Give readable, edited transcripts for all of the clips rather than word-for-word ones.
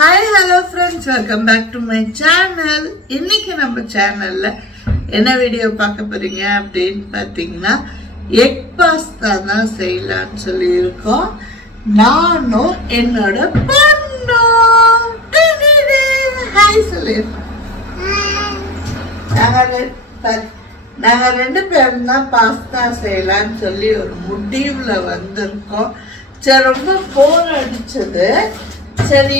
Hi, hello friends, welcome back to my channel. இன்னைக்கு நம்ம சேனல்ல என்ன வீடியோ பார்க்க போறீங்க அப்படினு பாத்தீங்கன்னா எக் பாஸ்தா தான் செய்யலாம்னு சொல்லி இருக்கோம். நானும் என்னோட பொண்ணும் ஹாய் சொல்லிருக்கோம். நாங்க ரெண்டு பேரும் தான் பாஸ்தா செய்யலாம்னு சொல்லி ஒரு முடிவுல வந்திருக்கோம். சரி, ரொம்ப போர் அடிச்சது. சரி,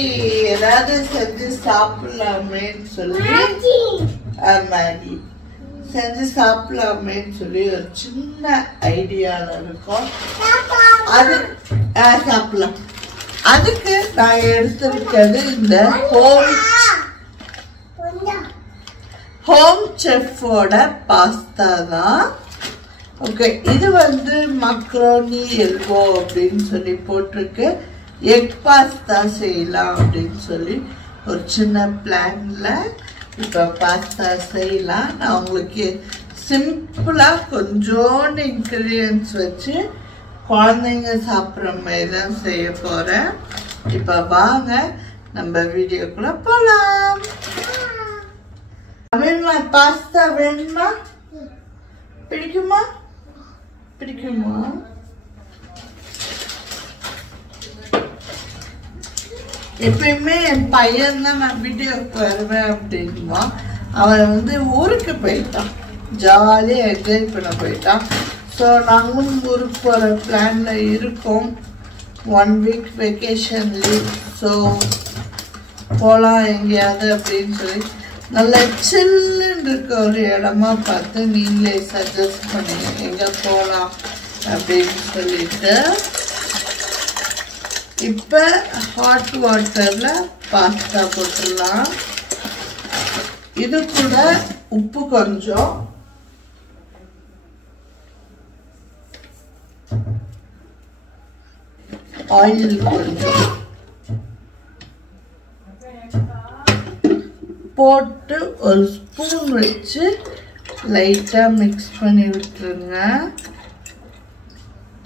ஏதாவது செஞ்சு சாப்பிடலாமேன்னு சொல்லி மேகி செஞ்சு சாப்பிடலாமேன்னு சொல்லி ஒரு சின்ன ஐடியால இருக்கோம். அது சாப்பிடலாம். அதுக்கு நான் எடுத்திருக்கிறது இந்த ஹோம் செஃப்போட பாஸ்தா தான். ஓகே, இது வந்து மக்ரோனி எல்போ அப்படின்னு சொல்லி போட்டிருக்கு. எக் பாஸ்தா செய்யலாம் அப்படின்னு சொல்லி ஒரு சின்ன பிளான்ல இப்போ பாஸ்தா செய்யலாம். நான் உங்களுக்கு சிம்பிளாக கொஞ்சோண்டு இன்க்ரீடியன்ஸ் வச்சு குழந்தைங்க சாப்பிட்ற மாதிரி தான் செய்ய போகிறேன். இப்போ வாங்க நம்ம வீடியோக்குள்ள போகலாம். வேணுமா பாஸ்தா? வேணுமா? பிடிக்குமா? பிடிக்குமா? எப்பயுமே என் பையன் தான் நான் வீடியோக்கு வருவேன் அப்படின்வா. அவன் வந்து ஊருக்கு போயிட்டான், ஜாலியாக என்ஜாய் பண்ண போயிட்டான். ஸோ நாங்களும் ஊருக்கு போகிற பிளானில் இருக்கோம். 1 வீக் வெக்கேஷன் லீவ். ஸோ போகலாம் எங்கேயாவது அப்படின்னு சொல்லி நல்லா சில்லுன்னு இருக்க ஒரு இடமா பார்த்து நீங்களே சஜஸ்ட் பண்ணுங்க எங்கே போகலாம் அப்படின்னு சொல்லிட்டு. இப்போ ஹாட் வாட்டரில் பாஸ்தா போட்டுடலாம். இது கூட உப்பு கொஞ்சம், ஆயில் கொஞ்சம் போட்டு ஒரு ஸ்பூன் வச்சு லைட்டாக மிக்ஸ் பண்ணி விட்டுருங்க.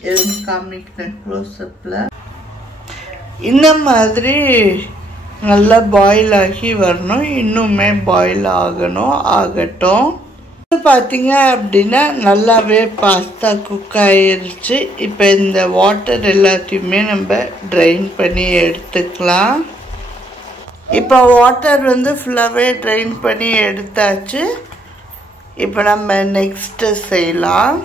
எதுவும் காமிக்கிறேன் க்ளோஸ்அப்பில். இந்த மாதிரி நல்லா பாயில் ஆகி வரணும். இன்னுமே பாயில் ஆகட்டும். பார்த்தீங்க அப்படின்னா நல்லாவே பாஸ்தா குக் ஆயிருச்சு. இப்போ இந்த வாட்டர் எல்லாத்தையுமே நம்ம ட்ரைன் பண்ணி எடுத்துக்கலாம். இப்போ வாட்டர் வந்து ஃபுல்லாகவே ட்ரைன் பண்ணி எடுத்தாச்சு. இப்போ நம்ம நெக்ஸ்ட்டு செய்யலாம்.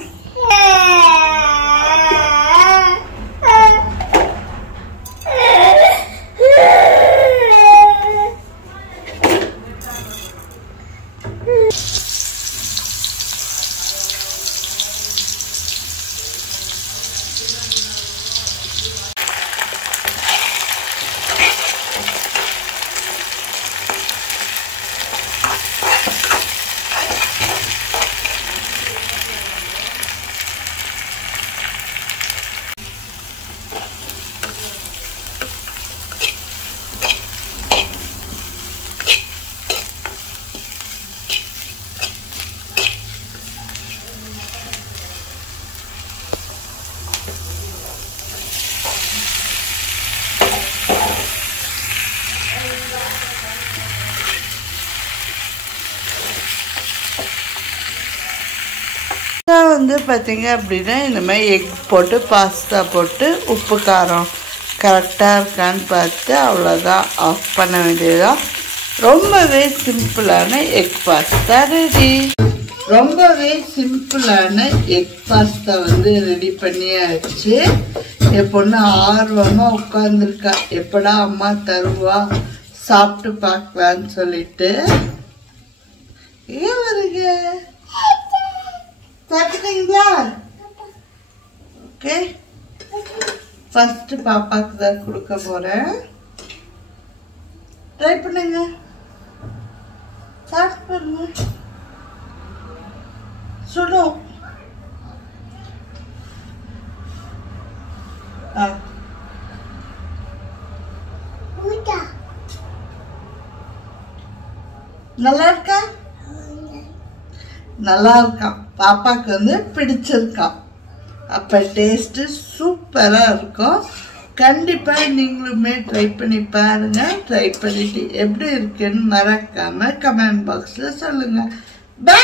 வந்து பார்த்தீங்க அப்படின்னா இந்த மாதிரி எக் போட்டு பாஸ்தா போட்டு உப்பு காரம் கரெக்டாக இருக்கான்னு பார்த்து அவ்வளோதான், ஆஃப் பண்ண வேண்டியதுதான். ரொம்பவே சிம்பிளான எக் பாஸ்தா ரெடி. ரொம்பவே சிம்பிளான எக் பாஸ்தா வந்து ரெடி பண்ணியாச்சு. என் பொண்ணு ஆர்வமாக உட்காந்துருக்கா, எப்படா அம்மா தருவா சாப்பிட்டு பார்க்கலான்னு சொல்லிட்டு. ஏன் வருங்க சாப்பிட்டீங்களா? ஓகே, ஃபர்ஸ்ட் பாப்பாக்கு தான் கொடுக்க போறேன். ட்ரை பண்ணுங்க, சாப்பிட்டு பாருங்க. சுடும். நல்லா இருக்கா? நல்லா இருக்கான். பாப்பாக்கு வந்து பிடிச்சிருக்கான். அப்போ டேஸ்ட்டு சூப்பராக இருக்கும். கண்டிப்பாக நீங்களுமே ட்ரை பண்ணி பாருங்க. ட்ரை பண்ணிட்டு எப்படி இருக்குன்னு மறக்காம கமெண்ட் பாக்ஸில் சொல்லுங்க. பை.